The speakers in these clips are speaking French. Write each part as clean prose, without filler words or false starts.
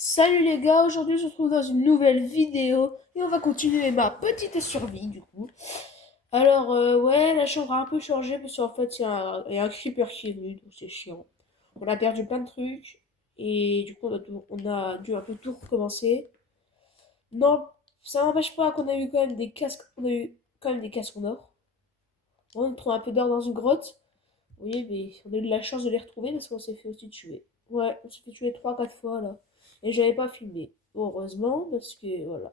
Salut les gars, aujourd'hui on se retrouve dans une nouvelle vidéo et on va continuer ma petite survie du coup. Alors ouais, la chambre a un peu changé parce qu'en fait il y a un creeper qui est venu, donc c'est chiant. On a perdu plein de trucs et du coup on a dû un peu tout recommencer. Non, ça n'empêche pas qu'on a eu quand même des casques, on a eu quand même des casques en or. On trouve un peu d'or dans une grotte. Oui, mais on a eu de la chance de les retrouver parce qu'on s'est fait aussi tuer. Ouais, on s'est fait tuer 3 4 fois là. Et j'avais pas filmé. Heureusement, parce que voilà.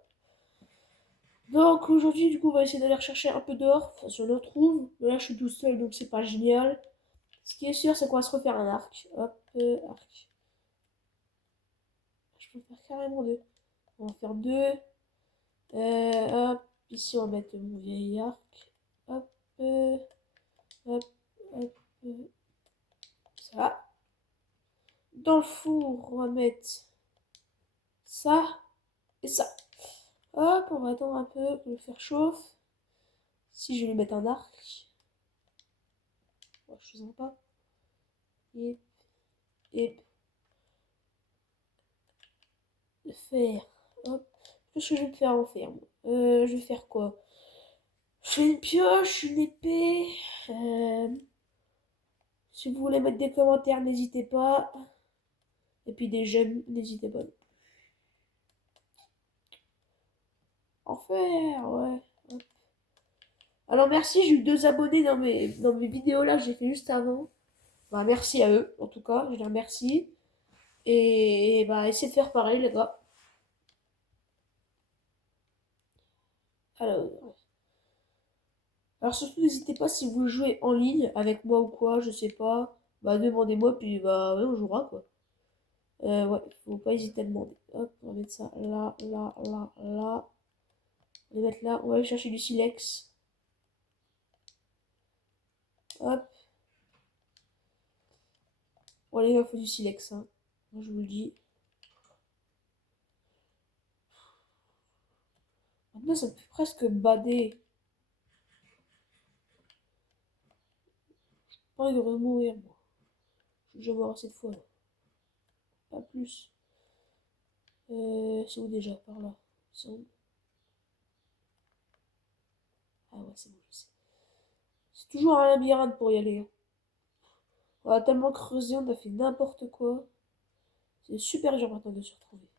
Donc aujourd'hui, du coup, on va essayer d'aller rechercher un peu d'or. Enfin, si on le retrouve. Mais là, je suis tout seul, donc c'est pas génial. Ce qui est sûr, c'est qu'on va se refaire un arc. Hop, arc. Je peux faire carrément deux. On va en faire deux. Hop, ici, on va mettre mon vieil arc. Hop, hop, hop. Ça. Dans le four, on va mettre ça et ça. Hop, on va attendre un peu que le fer chauffe. Si je vais lui mettre un arc. Bon, je sens pas. Et, et le fer. Hop. Qu'est-ce que je vais me faire en fer, moi je vais faire quoi? Je fais une pioche, une épée. Euh, si vous voulez mettre des commentaires, n'hésitez pas. Et puis des j'aime, n'hésitez pas. En fer, ouais. Hop. Alors merci, j'ai eu 2 abonnés dans mes vidéos là que j'ai fait juste avant. Bah merci à eux, en tout cas, je les remercie. Et bah essayez de faire pareil les gars. Alors, surtout n'hésitez pas si vous jouez en ligne avec moi ou quoi, je sais pas. Bah demandez-moi puis bah ouais, on jouera quoi. Ouais, faut pas hésiter à demander. Hop, on va mettre ça là, là, là, là. On va mettre là, on va aller chercher du silex. Hop. Bon allez, il faut du silex, hein. Moi je vous le dis. Maintenant ça me fait presque bader. J'ai pas envie de remourir moi. Je suis déjà mort assez de fois là. Pas plus. C'est où déjà? Par là. C'est où? Ah ouais, c'est bon, je sais. C'est toujours un labyrinthe pour y aller, hein. On a tellement creusé, on a fait n'importe quoi. C'est super dur maintenant de se retrouver.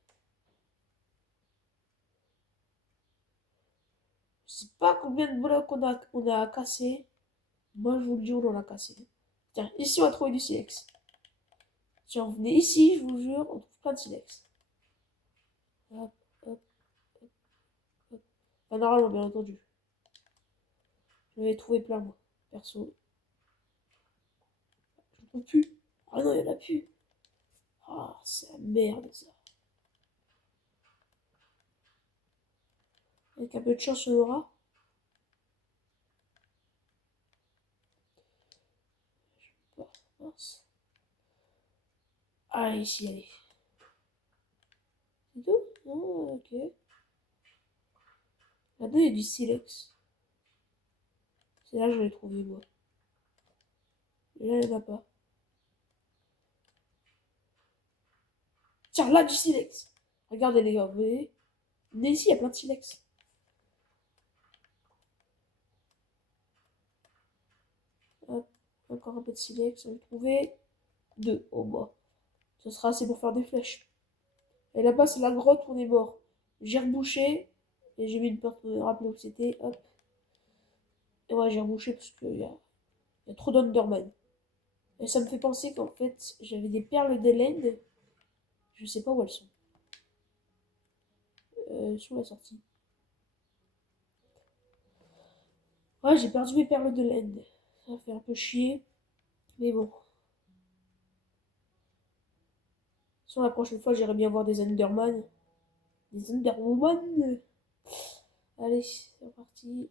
Je sais pas combien de blocs on a cassé. Moi, je vous le dis, on en a cassé. Tiens, ici, on a trouvé du silex. Si on venait ici, je vous jure, on trouve plein de silex. Hop, hop, hop, hop. Enfin, normalement, bien entendu. Je vais trouver plein, moi. Perso. Je ne trouve plus. Ah non, il n'y en a plus. Ah, c'est la merde, ça. Avec un peu de chance, on aura. Oh, mince. Ah, ici, allez. C'est tout? Non, ok. Là-dedans, il y a du silex. C'est là que je l'ai trouvé, moi. Et là, il n'y en a pas. Tiens, là, du silex. Regardez, les gars, vous voyez? Mais ici, il y a plein de silex. Hop, encore un peu de silex, on va trouver 2 au bas. Ce sera assez pour faire des flèches. Et là-bas, c'est la grotte où on est mort. J'ai rebouché, et j'ai mis une porte pour me rappeler où c'était, hop. Et ouais, j'ai rebouché parce qu'il y a trop d'Underman. Et ça me fait penser qu'en fait, j'avais des perles d'Hélène. Je sais pas où elles sont. Sur la sortie. Ouais, j'ai perdu mes perles d'Hélène. Ça fait un peu chier. Mais bon. Sur la prochaine fois, j'irai bien voir des Enderman. Des Enderwoman. Allez, c'est reparti.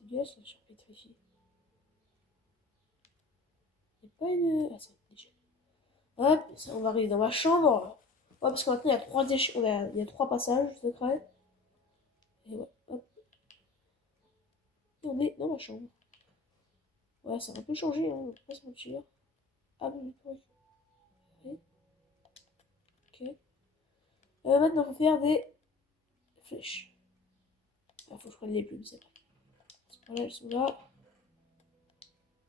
Dégueulasse la chambre pétrifiée. Il n'y a pas une. Ah, c'est déjà. Hop, ça, on va arriver dans ma chambre. Ouais, parce que maintenant il y a 3 il y a 3 passages secrets. Et ouais, hop. Et on est dans ma chambre. Ouais, ça a un peu changé, hein, on va pas se mentir. Ah, bon, oui. ok. Maintenant, faut faire des flèches. Ah, faut que je prenne les plumes, c'est vrai. Voilà, elles sont là.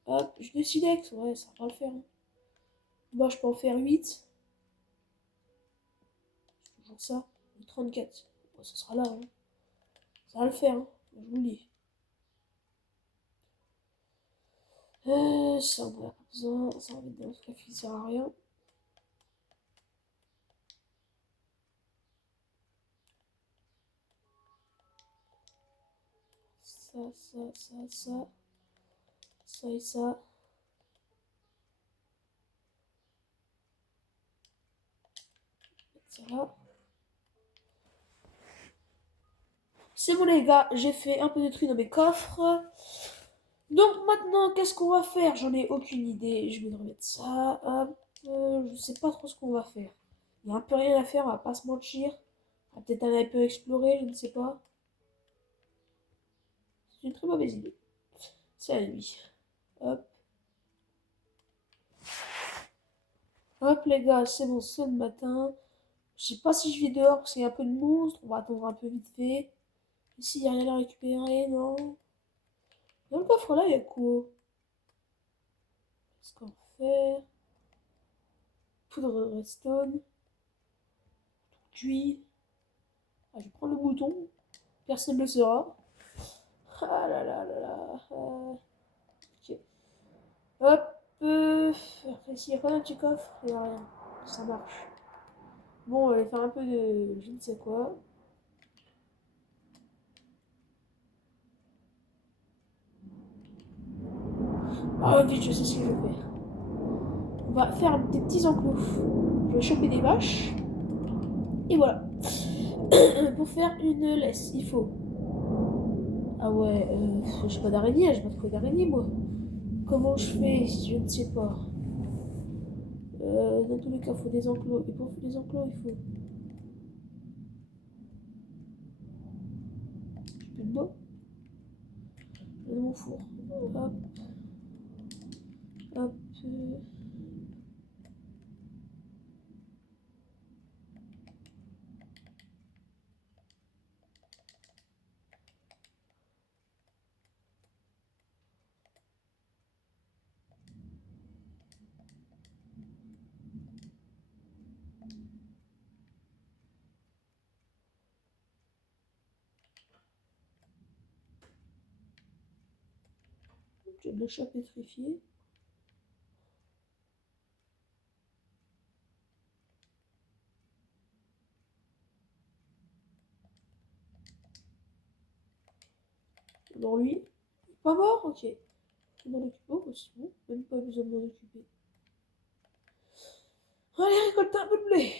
Hop, je décide, ouais, ça va le faire. Hein. Bon, je peux en faire 8. C'est toujours ça. 34. Bon, ça sera là. Hein. Ça va le faire, hein. Je vous le dis. Ça, on en a pas besoin. Ça, on va mettre dans ce café, ça sert à rien. Ça, ça, ça, ça. Ça et ça. Ça là. C'est bon les gars, j'ai fait un peu de tri dans mes coffres. Donc maintenant, qu'est-ce qu'on va faire? J'en ai aucune idée. Je vais remettre ça. Hop. Je sais pas trop ce qu'on va faire. Il n'y a un peu rien à faire, on va pas se mentir. On va peut-être aller un peu explorer, je ne sais pas. C'est une très mauvaise idée. C'est à lui. Hop. Hop les gars, c'est bon, c'est le matin. Je sais pas si je vais dehors parce qu'il y a un peu de monstres. On va attendre un peu vite fait. Ici, il n'y a rien à récupérer, non? Dans le coffre là, il y a quoi? Qu'est-ce qu'on va faire? Poudre de redstone. Cuit. Ah, je prends le bouton. Personne ne le saura. Ah là là là là. Ok. Hop. Après, s'il y a pas un petit coffre, il n'y a rien. Ça marche. Bon, on va aller faire un peu de je ne sais quoi. Ah, vite, je sais ce que je vais faire. On va faire des petits enclos. Je vais choper des vaches. Et voilà. Pour faire une laisse, il faut. Ah ouais, j'ai pas d'araignée, j'ai pas de quoi d'araignée moi. Comment je fais? Je ne sais pas. Dans tous les cas, il faut des enclos. Et pour faire des enclos, il faut. J'ai plus de bois. J'ai mon four. Hop, hop. 'J'ai de la chair pétrifiée. Alors lui, il est pas mort? Ok. Je m'en occupe. Oh, bah, c'est bon. Même pas besoin de m'en occuper. Allez, récolte un peu de blé.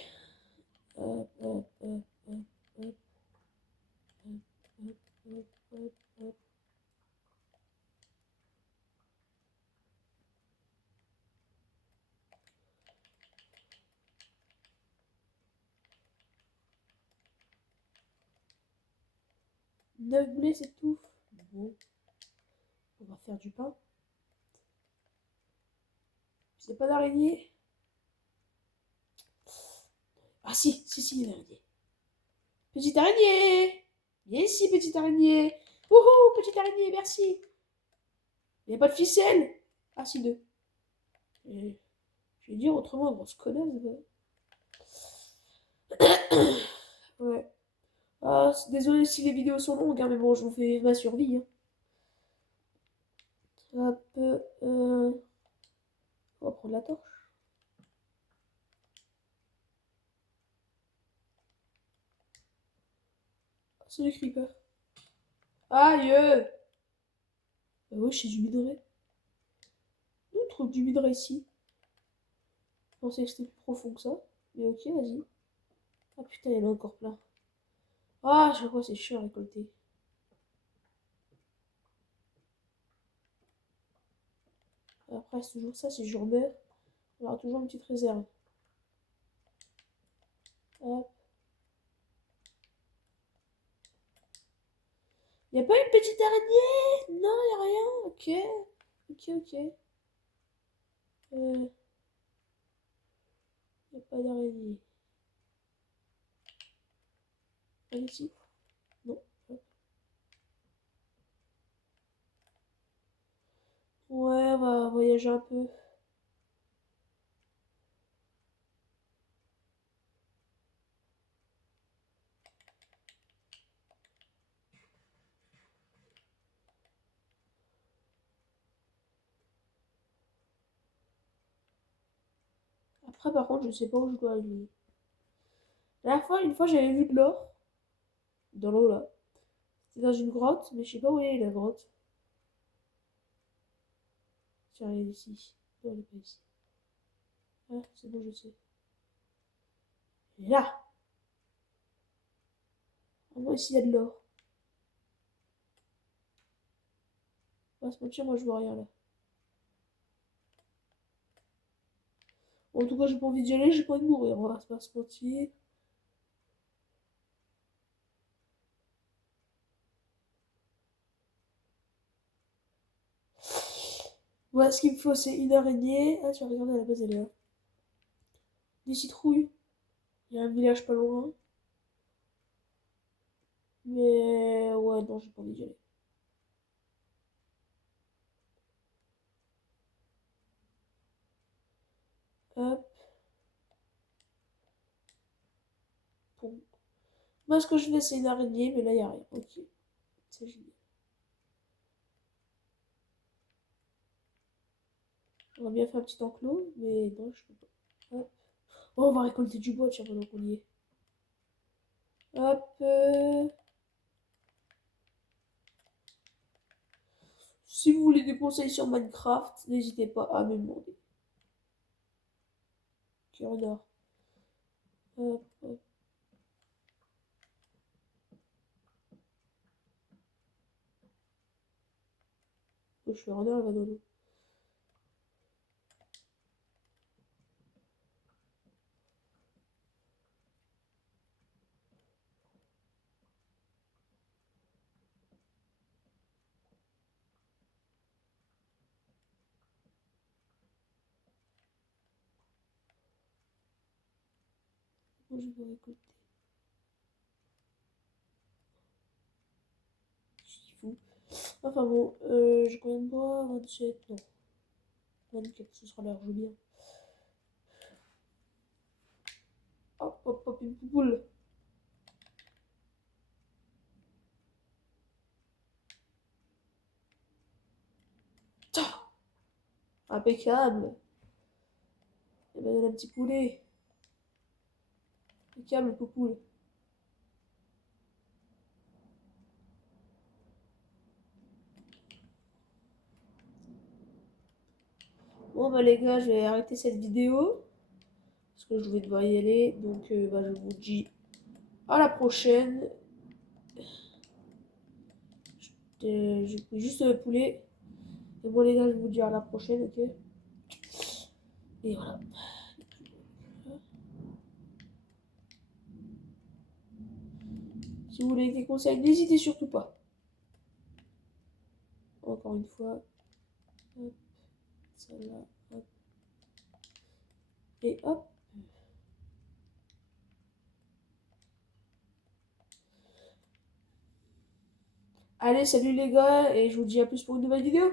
Hop, hop, hop, hop, hop, hop, hop, hop, hop, hop. Neuf blés, c'est tout. Bon, on va faire du pain. C'est pas d'araignée? Ah si, il y a une araignée. Petite araignée! Viens ici, petite araignée! Wouhou, petite araignée, merci! Il n'y a pas de ficelle? Ah si, deux. Je vais dire autrement, grosse connasse. Ouais. Ah, désolé si les vidéos sont longues, hein, mais bon, je vous fais ma survie. Hein. Hop, on va prendre la torche. Ah, c'est le creeper. Aïe! Bah ouais, c'est du minerai. Où on trouve du minerai ici? Je pensais que c'était plus profond que ça. Mais ok, vas-y. Ah putain, il y en a encore plein. Ah, je crois que c'est chiant à récolter. Après, c'est toujours ça, si je meurs, on aura toujours une petite réserve. Hop. Y a pas une petite araignée? Non, y a rien. Ok. Ok. Y a pas d'araignée. Allez, si. Non. Ouais, on va voyager un peu. Après, par contre, je sais pas où je dois aller. La dernière fois, une fois, j'avais vu de l'or. Dans l'eau, là. C'était dans une grotte, mais je sais pas où est la grotte. Tiens, elle est ici. Non, elle est pas ici. Ah, c'est bon, je sais. Elle est là. Au moins, ici, il y a de l'or. On va se mentir, moi, je vois rien, là. Bon, en tout cas, j'ai pas envie d'y aller, j'ai pas envie de mourir. On va pas se mentir. Ouais, ce qu'il me faut, c'est une araignée. Ah, tu vas regarder à la base, elle est là. Des citrouilles. Il y a un village pas loin. Mais ouais, non, j'ai pas envie d'y aller. Hop. Bon. Moi, ce que je fais, c'est une araignée, mais là, il n'y a rien. Ok. C'est génial. On va bien faire un petit enclos, mais non, je peux pas. Hop. Oh, on va récolter du bois, tiens, pendant qu'on y est. Hop. Si vous voulez des conseils sur Minecraft, n'hésitez pas à me demander. Cœur d'or. Hop, hop. Oh, je suis en or, elle va dans l'eau. Moi, je vais récolter. Je suis fou. Enfin bon, j'ai combien de bois? 27, non. 24, ce sera large bien. Hop, hop, hop, une poule. Tiens, impeccable. Et ben, un petit poulet. Impeccable, poupoule. Bon, bah les gars, je vais arrêter cette vidéo. Parce que je vais devoir y aller. Donc, bah, je vous dis à la prochaine. J'ai pris juste le poulet. Et bon, les gars, je vous dis à la prochaine, ok? Et voilà. Si vous voulez des conseils, n'hésitez surtout pas. Encore une fois. Hop, celle-là. Hop. Et hop. Allez, salut les gars, et je vous dis à plus pour une nouvelle vidéo.